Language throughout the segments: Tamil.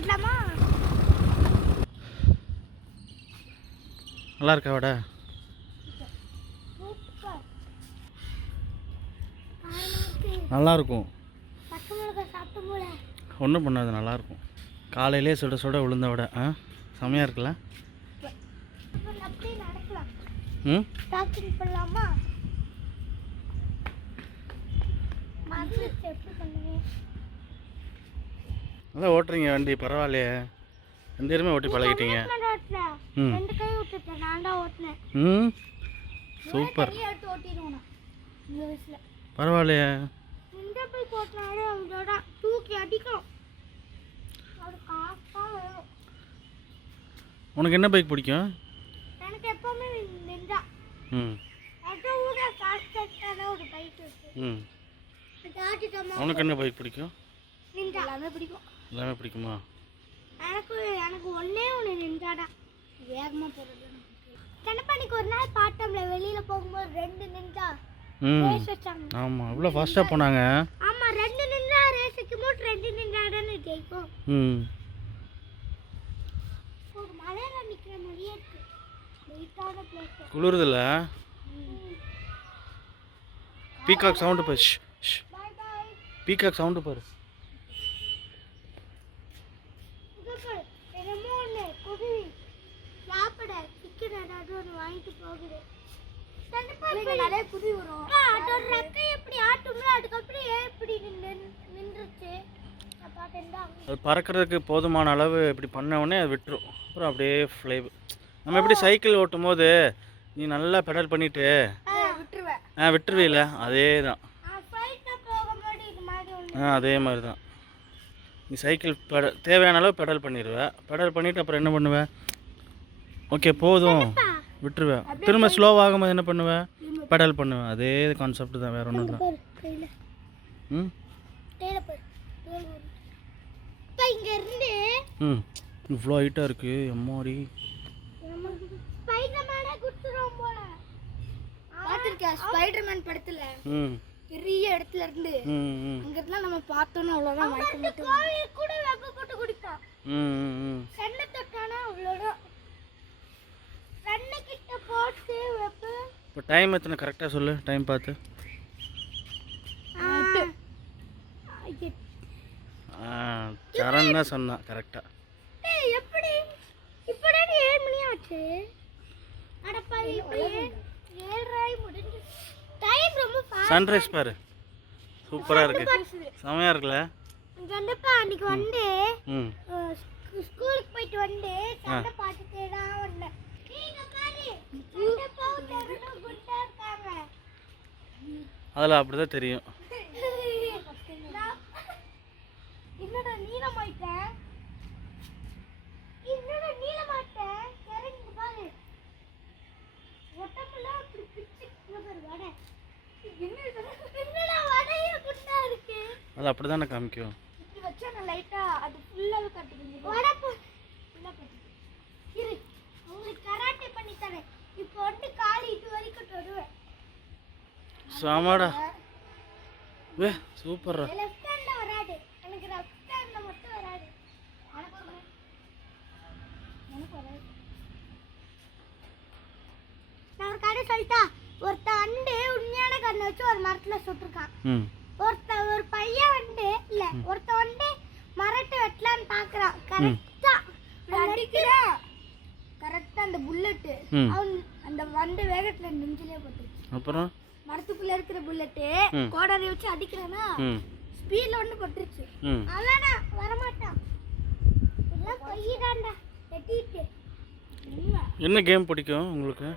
ஓட்டலாமா? நல்லா இருக்கா வடை? நல்லா இருக்கும். ஒன்றும் பண்ணாது, நல்லாயிருக்கும். காலையிலே சுட சுட உளுந்த வடை. செம்மையாக இருக்குல்ல? ம், அதான் ஓட்டுறீங்க வண்டி, பரவாயில்லையே. 2 பேருமே ஓட்டி பழகிட்டீங்க. ம் ம், சூப்பர், பரவாயில்லையே. உனக்கு என்ன பைக் பிடிக்கும்? ம் ம், உனக்கு என்ன பைக் பிடிக்கும்? எல்லாமே பிடிக்குமா? எனக்கு ஒன்னே ஒன்று நின்றாடா வேகமாக போகிறது. கணப்பானிக்கு ஒரு நாள் பார்த்தோம்ல, வெளியில் போகும்போது 2 நின்றா ரேஸ் வச்சாங்க. ஆமாம், இவ்வளோ ஃபாஸ்ட்டாக போனாங்க. ஆமாம், 2 நின்றா ரேஸ் வைக்கும்போது 2 நின்றாடான்னு ஜெயிக்கும். ம், ஒரு மலையில் நிற்கிற மாதிரியே இருக்கு. வெயிட்டான பிளேஸ். குளிருதில்ல? பீகாக் சவுண்டு பாரு. பாய் பாய். பீகாக் சவுண்டு பாரு. வாங்கிட்டு போகுது. நிறைய குதி வரும். அதோட ரெக்கை எப்படி ஆட்டும்ல, அதுக்கப்புறம் எப்படி நின்றுச்சு. அது பறக்கிறதுக்கு போதுமான அளவு இப்படி பண்ண உடனே அது விட்டுரும். அப்புறம் அப்படியே ஃப்ளை. நம்ம எப்படி சைக்கிள் ஓட்டும் போது நீ நல்லா பெடல் பண்ணிட்டு விட்டுருவீல, அதே தான். அதே மாதிரி தான். நீ சைக்கிள் தேவையான அளவு பெடல் பண்ணிடுவேன். பெடல் பண்ணிவிட்டு அப்புறம் என்ன பண்ணுவேன்? ஓகே போதும் விட்டுருவேன். திரும்ப ஸ்லோவாகும்போது என்ன பண்ணுவேன்? பெடல் பண்ணுவேன். அதே கான்செப்ட் தான், வேறு ஒன்றும் இல்லை. ம் ம், இவ்வளோ ஹைட்டாக இருக்குது எம்மாரி. ஸ்பைடர்மேன் படத்துல பெரிய இடத்துல இருந்து அங்கிருந்தா நம்ம பார்த்தோம்னா அவ்வளோதான். கூட வெப்ப போட்டு குடிப்பான். சென்னை தொட்டானா அவ்வளோதான். கிட்ட போட்டு வெப்ப. இப்போ டைம் எத்தனை கரெக்டாக சொல்லு, டைம் பார்த்து. சரண் தான் சொன்னான் கரெக்டாக. எப்படி இப்போதான் 7 மணி ஆச்சு. அடப்பா, இப்போ 7:30 முடிஞ்சு. டைம் ரொம்ப ஃபாஸ்ட். சன்ரைஸ் பாரு, சூப்பராக இருக்கு, செமையாக இருக்குல்ல? கண்டிப்பா அன்னைக்கு வந்து ஸ்கூலுக்கு போயிட்டு வந்து சண்டை பார்த்துட்டே தான் வந்தேன். அதில் அப்படிதான் தெரியும். என்னடா நீலமாயிட்டேன், என்னடா நீலமாயிட்டேன். இறங்கி பாரு, ஒட்டமெல்லாம் அப்படி பிச்சு பாரு. வடை என்னடா வடையே குண்டா இருக்கு. அது அப்படி தானே காமிக்கும். இப்படி வச்சா நான் லைட்டா அது ஃபுல்லாவே கட்டுது. வடை ஃபுல்லா கட்டுது. இரு, உங்களுக்கு கராட்டே பண்ணி தரேன். இப்போ வந்து காலி இது வரைக்கும் தொடுவேன். சாமாடா வே, சூப்பர்ரா. லெஃப்ட் ஹேண்ட்ல வராது, எனக்கு லெஃப்ட் ஹேண்ட்ல மட்டும் வராது. எனக்கு வராது. நான் ஒரு கதை சொல்லிட்டா. ஒருத்த வந்து உண்மையான கண்ணை வச்சு ஒரு மரத்துல சுட்டுருக்கான். ஒரு பையன் வந்து இல்ல, ஒருத்த வந்து மரத்தை வெட்டலான்னு பாக்குறான். கரெக்டா அடிக்கிறான். கரெக்டா அந்த புல்லட் அவன் அந்த வண்டி வேகத்துல நெஞ்சிலே போட்டுருச்சு. அப்புறம் மரத்துக்குள்ள இருக்கிற புல்லட் கோடாரி வச்சு அடிக்கிறானா, ஸ்பீட்ல வந்து போட்டுருச்சு. அவனா வரமாட்டான். எல்லாம் பொய்யிடாண்டா வெட்டிட்டு. என்ன கேம் பிடிக்கும் உங்களுக்கு?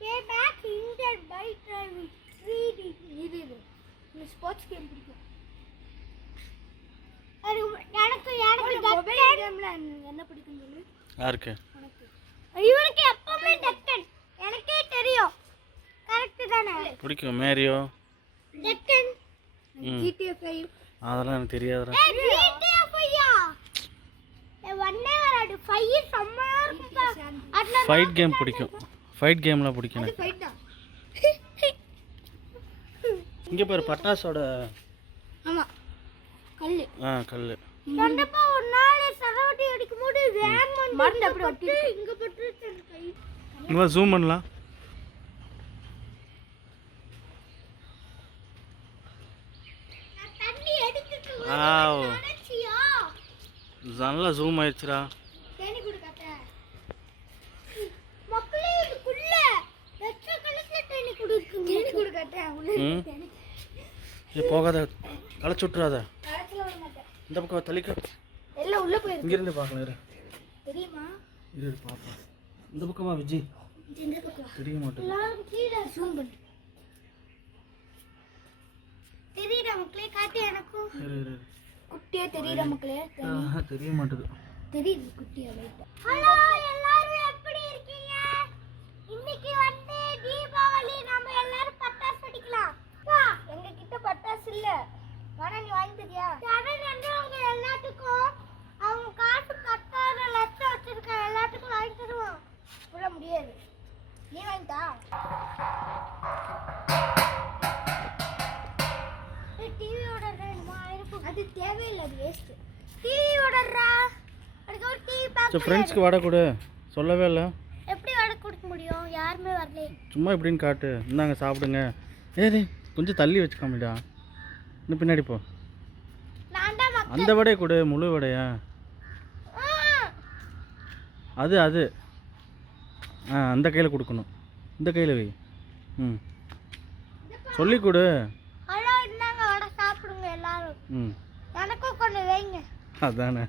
பேபேக் இன்டர் பைக் டிரைவிங் 3D. இது ஸ்போர்ட்ஸ் கேம் பிடிக்கும். எனக்கு கேம்ல என்ன பிடிக்கும் சொல்லு. யாருக்கு? இவனுக்கு எப்பவுமே டக்கன். எனக்கே தெரியும். கரெக்ட் தானே? பிடிக்கும் மேரியோ, டக்கன், GTA 5. அதெல்லாம் எனக்கு தெரியாதுடா. GTA 5யா? ஒண்ணே வராது. 5 செம்மயா இருக்கும். ஃபைட் கேம் பிடிக்கும். ஃபைட் கேம்லாம் பிடிக்கும் எனக்கு. ஃபைட் தான். இங்கே பாரு, பட்டாசோட ஆமா கல்லு கல். கண்டிப்பா ஒரு நாள் சரவடி அடிக்கும் போது வேன் மருந்து அப்படி ஒட்டி இங்க பட்டுச்சு கை. இங்க ஜூம் பண்ணலாம். தண்ணி எடுத்துட்டு ஆவ் வரச்சியா நல்லா ஜூம் ஆயிடுச்சுடா. தேனி குடு கட்ட மக்களே இதுக்குள்ள லட்சக்கணக்கில் தேனி குடு இருக்கு. தேனி குடு கட்ட உள்ள தேனி போகாத, களைச்சு விட்டுறாத. கரெக்ட்ல விட மாட்டேன். இந்த பக்கம் தள்ளிக்க. எல்லாம் உள்ள போயிருக்கு. இங்கிருந்து பார்க்கலாம். தெரியுமா? இரு பாப்பா. இந்த பக்கமா விஜி இந்த பக்கம் தெரிய மாட்டேங்குது. எல்லாரும் கீழே ஜூம் பண்ணு. தெரியுதா மக்களே? காட்டு எனக்கும். இரு குட்டியா தெரியுதா மக்களே? தெரிய மாட்டேங்குது. தெரியுது குட்டியா லைட்டா. ஹலோ எல்லாரும் எப்படி இருக்கீங்க? இன்னைக்கு வந்து தீபாவளி, நாம எல்லாரும் பட்டாசு வெடிக்கலாம். எங்க கிட்ட பட்டாசு இல்ல. வேணா நீ வாங்கி தரியா? கடன் என்றவங்க எல்லாத்துக்கும் அவங்க காசு 10,000 லட்சம் வச்சிருக்காங்க. எல்லாத்துக்கும் வாங்கி தருவோம். சொல்ல முடியாது. நீ வாங்கிட்டா? டிவி ஓடறேன்மா. அது தேவையில்லை, அது வேஸ்ட். டிவி ஓடறா. அதுக்கு ஒரு டிவி சரி ஃப்ரெண்ட்ஸ்க்கு வடை கொடு. சொல்லவே இல்லை. எப்படி வடை கொடுக்க முடியும்? யாருமே வரல. சும்மா இப்படின்னு காட்டு. இந்தாங்க சாப்பிடுங்க. ஏய் கொஞ்சம் தள்ளி வச்சுக்காமடா. இன்னும் பின்னாடி போ. நான் தான் மக்கள். அந்த வடையை கொடு, முழு வடையா? அது அந்த கையில் கொடுக்கணும். இந்த கையில் வை. சொல்லி கொடு. ஹலோ இந்தாங்க வடை சாப்பிடுங்க எல்லாரும். எனக்கும் கொஞ்சம் வைங்க. அதானே.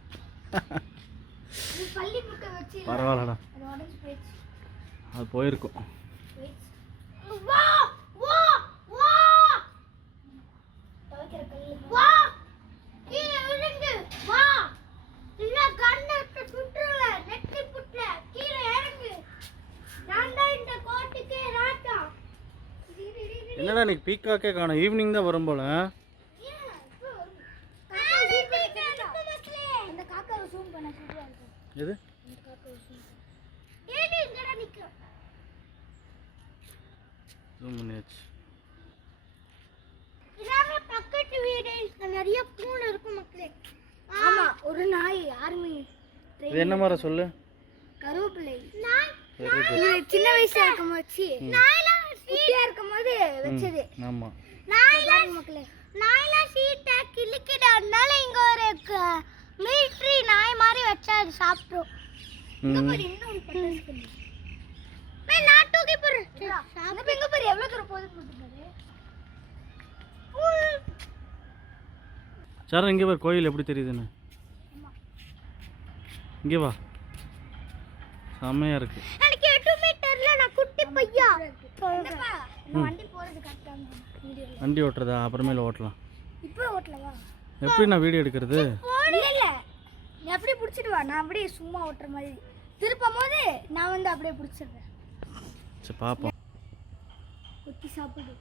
நீ பள்ளி முட்டை வச்சு பரவாயில்லடா. அது உடைஞ்சு போயிடுச்சு. அது போயிருக்கும். வா வா வா தவிக்கிற கல்லு வா. கீழே விழுந்து வா. இல்ல கண்ணை விட்டு சுட்டுருவேன். நெத்தி புட்டுல கீழே இறங்கு. நான் தான் இந்த கோட்டுக்கே ராஜா. என்னடா இன்னைக்கு பீக்காக்கே காணும். ஈவினிங் தான் வரும் போல. அந்த காக்காவை ஜூம் பண்ண சூப்பரா இருக்கு. எது? அந்த காக்காவை ஜூம் பண்ணு. ஏடி இங்கடா நிக்க. ஜூம் பண்ணியாச்சு. இதாங்க பக்கத்து வீடு. நிறைய பூனை இருக்கு மக்களே. ஆமா ஒரு நாய் ஆர்மி. இது என்ன மாதிரி சொல்லு? கருவேப்பிலை. நாய் வெரி குட். சின்ன வயசா இருக்கும்போது நாய்லாம் குட்டியா இருக்கும்போது வெச்சது. ஆமா. நாய்லாம் மக்களே. நாய்லாம் சீட்டை கிளிக்கிட. அதனால இங்க ஒரு மிலிட்டரி நாய் மாதிரி வச்சா அது சாப்பிடும். இங்க பாரு இன்னும் பட்டாசு பண்ணு. நான் தூக்கி போறேன். சாப்பிடு. இங்க பாரு எவ்வளவு தூரம் போகுது போட்டுப்பாரு. சார் இங்கே வா. கோயில் எப்படி தெரியுதுன்னு இங்கே வா. செம்மையா இருக்கு. எனக்கு எதுவுமே தெரியல. நான் குட்டி பையா. நான் வண்டி போறது கரெக்டா வீடியோல. வண்டி ஓட்டுறதா? அப்புறமேல ஓட்டலாம். இப்போ ஓட்டலவா? எப்படி நான் வீடியோ எடுக்கிறது? இல்ல நீ அப்படியே புடிச்சிட்டு வா. நான் அப்படியே சும்மா ஓட்டுற மாதிரி திருப்பும் போது நான் வந்து அப்படியே புடிச்சிடுறேன். சரி பாப்போம். குட்டி சாப்பிடு.